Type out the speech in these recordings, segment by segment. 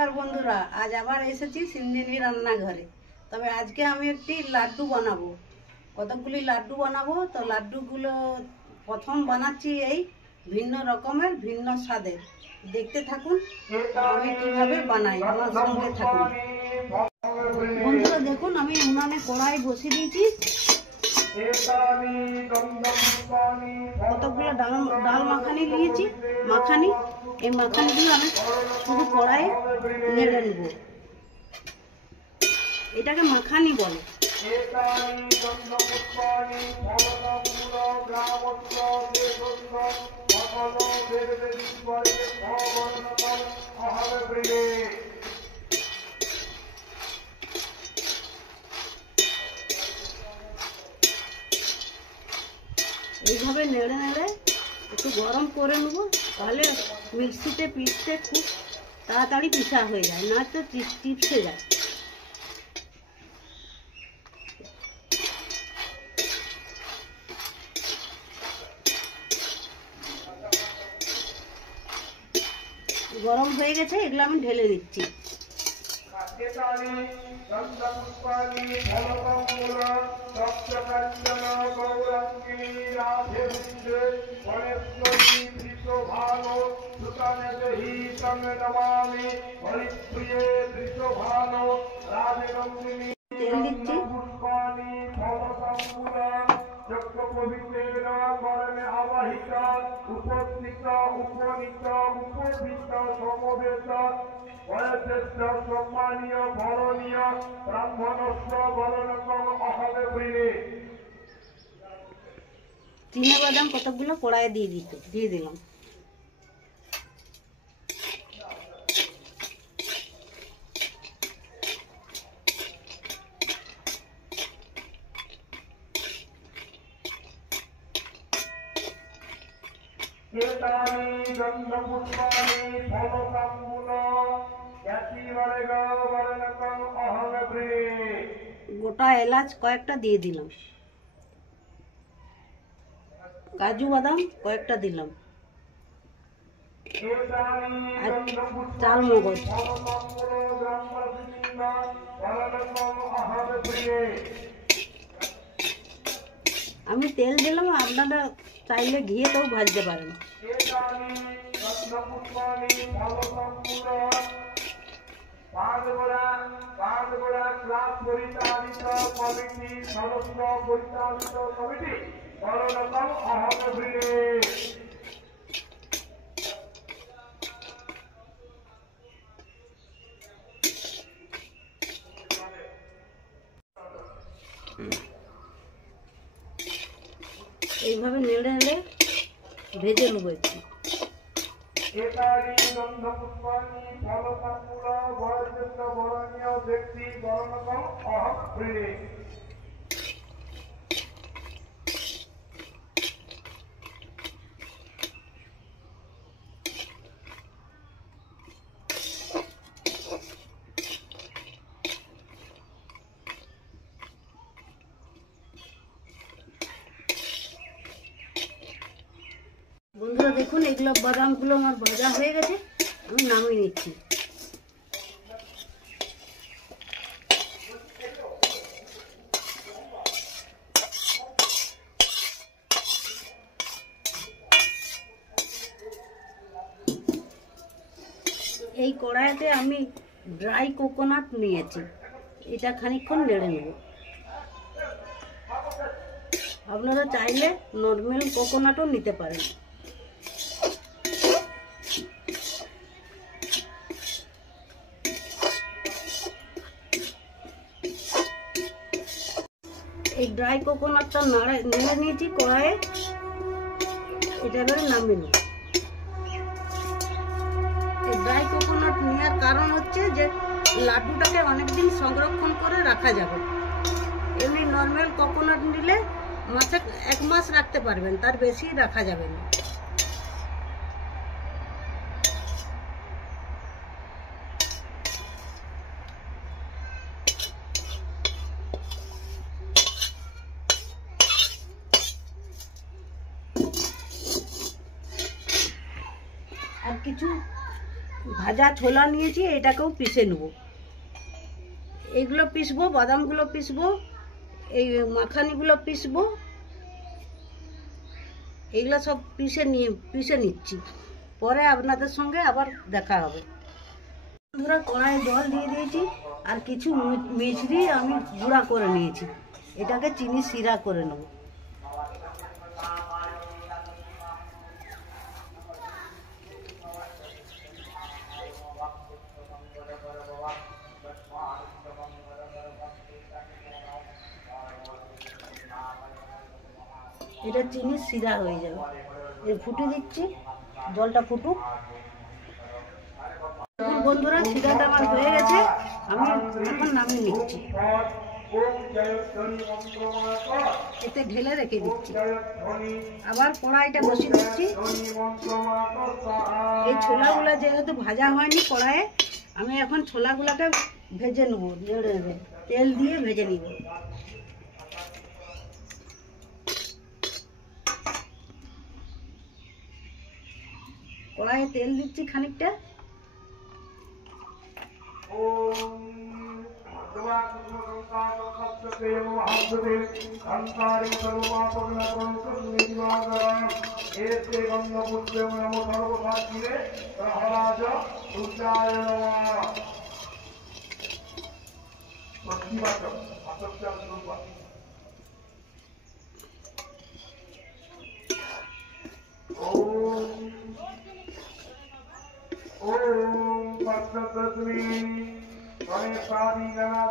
नमस्कार बंधुरा आज आबार एसेছি সিমদিনী রান্নাঘরে। তবে আজকে আমি একটি লাড্ডু বানাবো। কতগুলি লাড্ডু বানাবো, তো লাড্ডুগুলো প্রথম বানাচ্ছি এই ভিন্ন রকমের ভিন্ন স্বাদের। দেখতে থাকুন আমি কিভাবে বানাই, আমার সঙ্গে থাকুন। বন্ধুরা দেখুন আমি উনানে কড়াই বসিয়ে দিয়েছি। কতগুলো ডাল মাখানি নিয়েছি। এই মাখানিগুলো আমি শুধু কড়াই নেড়ে নেব। এটাকে মাখানি বলে। এইভাবে নেড়ে নেড়ে একটু গরম করে নেব, তাহলে মিক্সিতে পিষতে খুব তাড়াতাড়ি পিষা হয়ে যায়, না তো চিপসে যায়। গরম হয়ে গেছে, এগুলো আমি ঢেলে দিচ্ছি। তেল দিচ্ছি। চীনা বাদাম কতগুলো কড়াইয়ে দিয়ে দিলাম। গোটা এলাচ কয়েকটা দিয়ে দিলাম। কাজু বাদাম কয়েকটা দিলাম, আর চাল মগজ। আমি তেল দিলাম, আপনারা চাইলে ঘিয়েতেও ভাজতে পারেন। এইভাবে নেড়ে নেড়ে ভেজে নেব একটু। বন্ধুরা দেখুন এগুলো বাদামগুলো আমার ভাজা হয়ে গেছে, আমি নামিয়ে নিচ্ছি। এই কড়াইতে আমি ড্রাই কোকোনাট নিয়েছি, এটা খানিকক্ষণ নেড়ে নেব। আপনারা চাইলে নর্মাল কোকোনাটও নিতে পারেন। এই ড্রাই কোকোনাটটা নেড়ে নিয়েছি কড়াইয়ে, এটা এবারে নামিয়ে নেব। এই ড্রাই কোকোনাট নেওয়ার কারণ হচ্ছে যে লাড্ডুটাকে অনেকদিন সংরক্ষণ করে রাখা যাবে। এমনি নর্মাল কোকোনাট নিলে মাসে 1 মাস রাখতে পারবেন, তার বেশি রাখা যাবে না। আর কিছু ভাজা ছোলা নিয়েছি, এটাকেও পিষে নেব। এইগুলো পিসবো, বাদামগুলো পিসবো, এই মাখানিগুলো পিসবো, এইগুলো সব পিষে নিচ্ছি। পরে আপনাদের সঙ্গে আবার দেখা হবে। বন্ধুরা, কড়াইয়ে জল দিয়ে দিয়েছি, আর কিছু মিছরি আমি গুঁড়া করে নিয়েছি। এটাকে চিনি শিরা করে নেব। এটা চিনি শিরা হয়ে যাবে। ফুটে দিচ্ছি, জলটা ফুটুক। বন্ধুরা, শিরাটা আমার হয়ে গেছে, আমি এখন নামিয়ে নিচ্ছি। এতে ঢেলে রেখে দিচ্ছি। আবার কড়াইটা বসিয়ে দিচ্ছি। এই ছোলাগুলো যেহেতু ভাজা হয়নি কড়াইয়ে, আমি এখন ছোলাগুলোকে ভেজে নেবো। নেড়ে নেড়ে তেল দিয়ে ভেজে নিব। কড়াইয়ে তেল দিচ্ছি খানিকটা।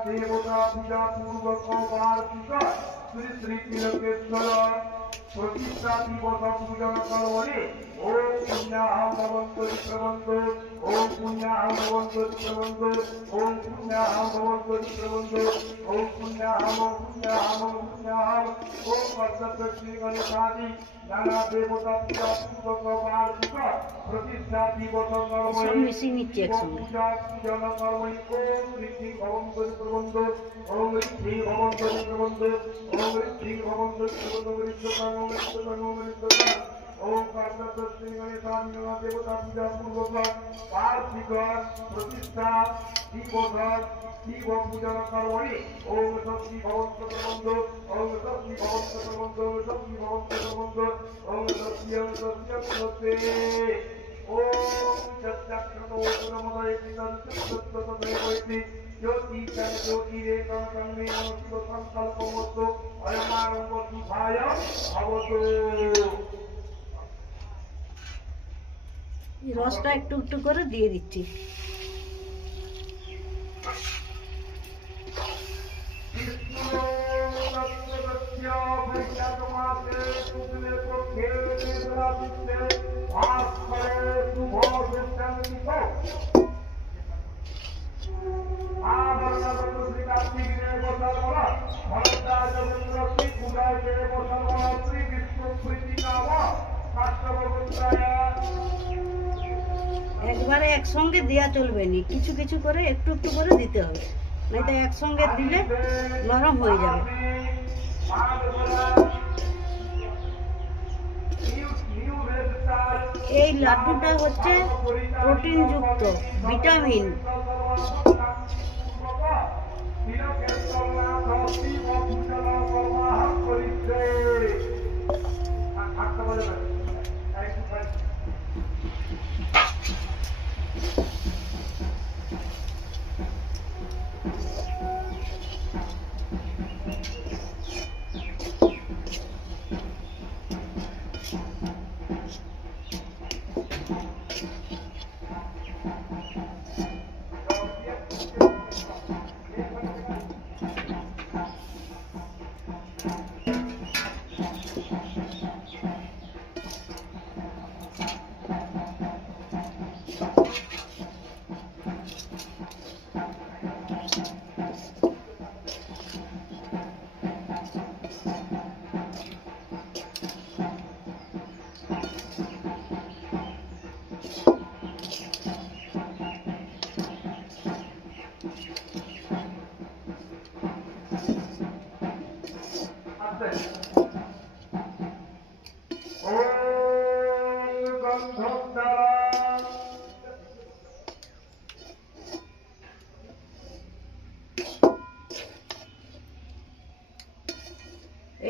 देवता पूजा पूर्वक श्री श्री तिलकेश्वर प्रतिष्ठा दिवस पूजन कर्मणि ओम पुण्याहं भवन्तु विक्रमन्तु ओम पुण्याहं भवन्तु विक्रमन्तु ओम पुण्याहं भवन्तु विक्रमन्तु ओम पुण्याहं ओम पद्मश्री श्री गणेशादि नाना देवता पूजा पूर्वक प्रतिष्ठा दिवस कर्मणि पूजा पूजन कर्मणि ओम ऋषि भवन्तु विक्रमन्तु ओम ऋषि भवन्तु विक्रमन्तु ओम ऋषि भवन्तु विक्रमन्तु ओम पद्मश्री गणेशादि नाना देवता पूजा पूर्वक वार्षिक प्रतिष्ठा दिवस शिव पूजन कर्मणि ओम शक्ति भवन्तु विक्रमन्तु ओम शक्ति भवन्तु विक्रमन्तु शक्ति भवन्तु विक्रमन्तु ओम सत्यं सत्यं ओम जत्याक्षरो नमोदय कृतस्ततदैवैति ज्योति ज्योतिरे कर्मे नमस्ते संकल्पमस्तु अयमारम्भ शुभाय भवतु। এই রসটা একটু একটু করে দিয়ে দিচ্ছি। একবারে একসঙ্গে দেওয়া চলবে না, কিছু কিছু করে একটু একটু করে দিতে হবে, নয়তো একসঙ্গে দিলে নরম হয়ে যাবে। এই লাড্ডুটা হচ্ছে প্রোটিন যুক্ত, ভিটামিন।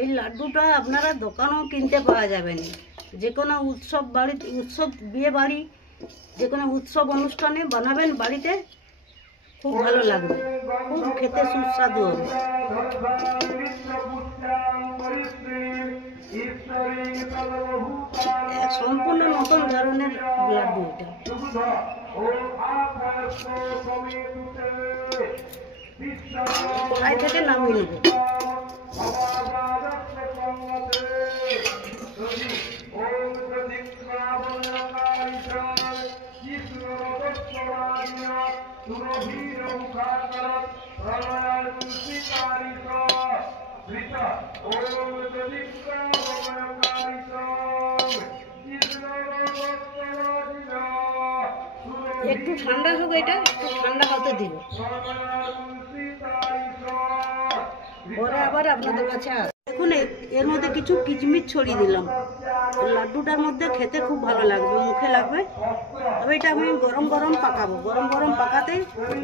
এই লাড্ডুটা আপনারা দোকানেও কিনতে পাওয়া যাবে না। যে কোনো বিয়ে বাড়ি, যে কোনো উৎসব অনুষ্ঠানে বানাবেন বাড়িতে, খুব ভালো লাগবে, খুব খেতে সুস্বাদু হবে। সম্পূর্ণ নতুন ধরনের লাড্ডু এটা। কড়াই থেকে নামিয়ে নেব। একটু ঠান্ডা হোক, এটা একটু ঠান্ডা হতে দিব, পরে আবার আপনাদের কাছে দেখুন। এর মধ্যে কিছু কিচমিচ ছড়িয়ে দিলাম। লাড্ডুটার মধ্যে খেতে খুব ভালো লাগবে, মুখে লাগবে। তবে এটা আমি গরম গরম পাকাবো, গরম গরম পাকাতেই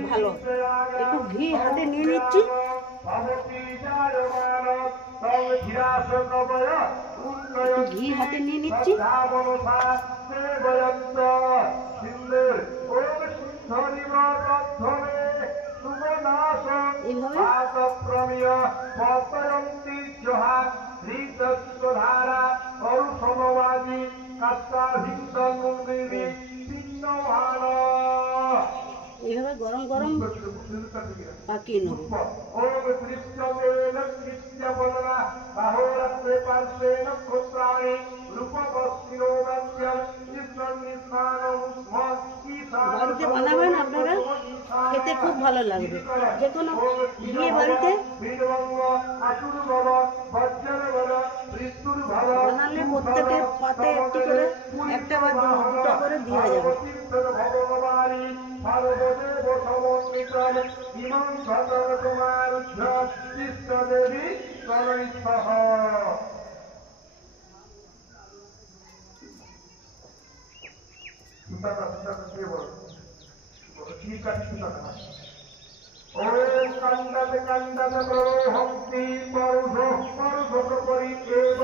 ভালো। একটু ঘি হাতে নিয়ে নিচ্ছি। ঘি হাতে নিয়ে নিচ্ছি। এইভাবে গরম গরম পাকিয়ে নেব। বাড়িতে বানাবেন আপনারা, খেতে খুব ভালো লাগবে। যে কোনো বিয়ে বাড়িতে বানালে প্রত্যেকের পাতে একটি করে, একটা বা দুটো করে দেওয়া যাবে।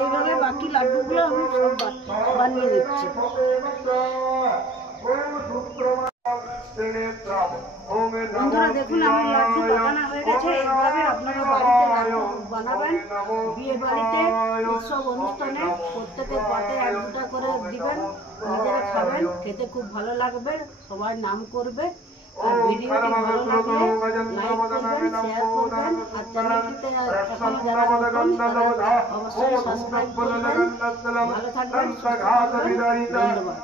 এইভাবে বাকি লাড্ডুগুলো আমি সব বানিয়ে নিচ্ছি। বন্ধুরা দেখুন, আমার লাড্ডু বানানো হয়ে গেছে। এইভাবে আপনারা বাড়িতে লাড্ডু বানাবেন, বিয়ে বাড়িতে, উৎসব অনুষ্ঠানে প্রত্যেকের পাতে এক দুটা করে দিবেন, নিজেরা খাবেন, খেতে খুব ভালো লাগবে, সবাই নাম করবে। আর ভিডিওটি ভালো লাগলে লাইক করবেন, শেয়ার করবেন, আর চ্যানেলটিতে এখনো যারা নতুন তারা অবশ্যই সাবস্ক্রাইব করবেন। ভালো থাকবেন, সুস্থ থাকবেন, ধন্যবাদ।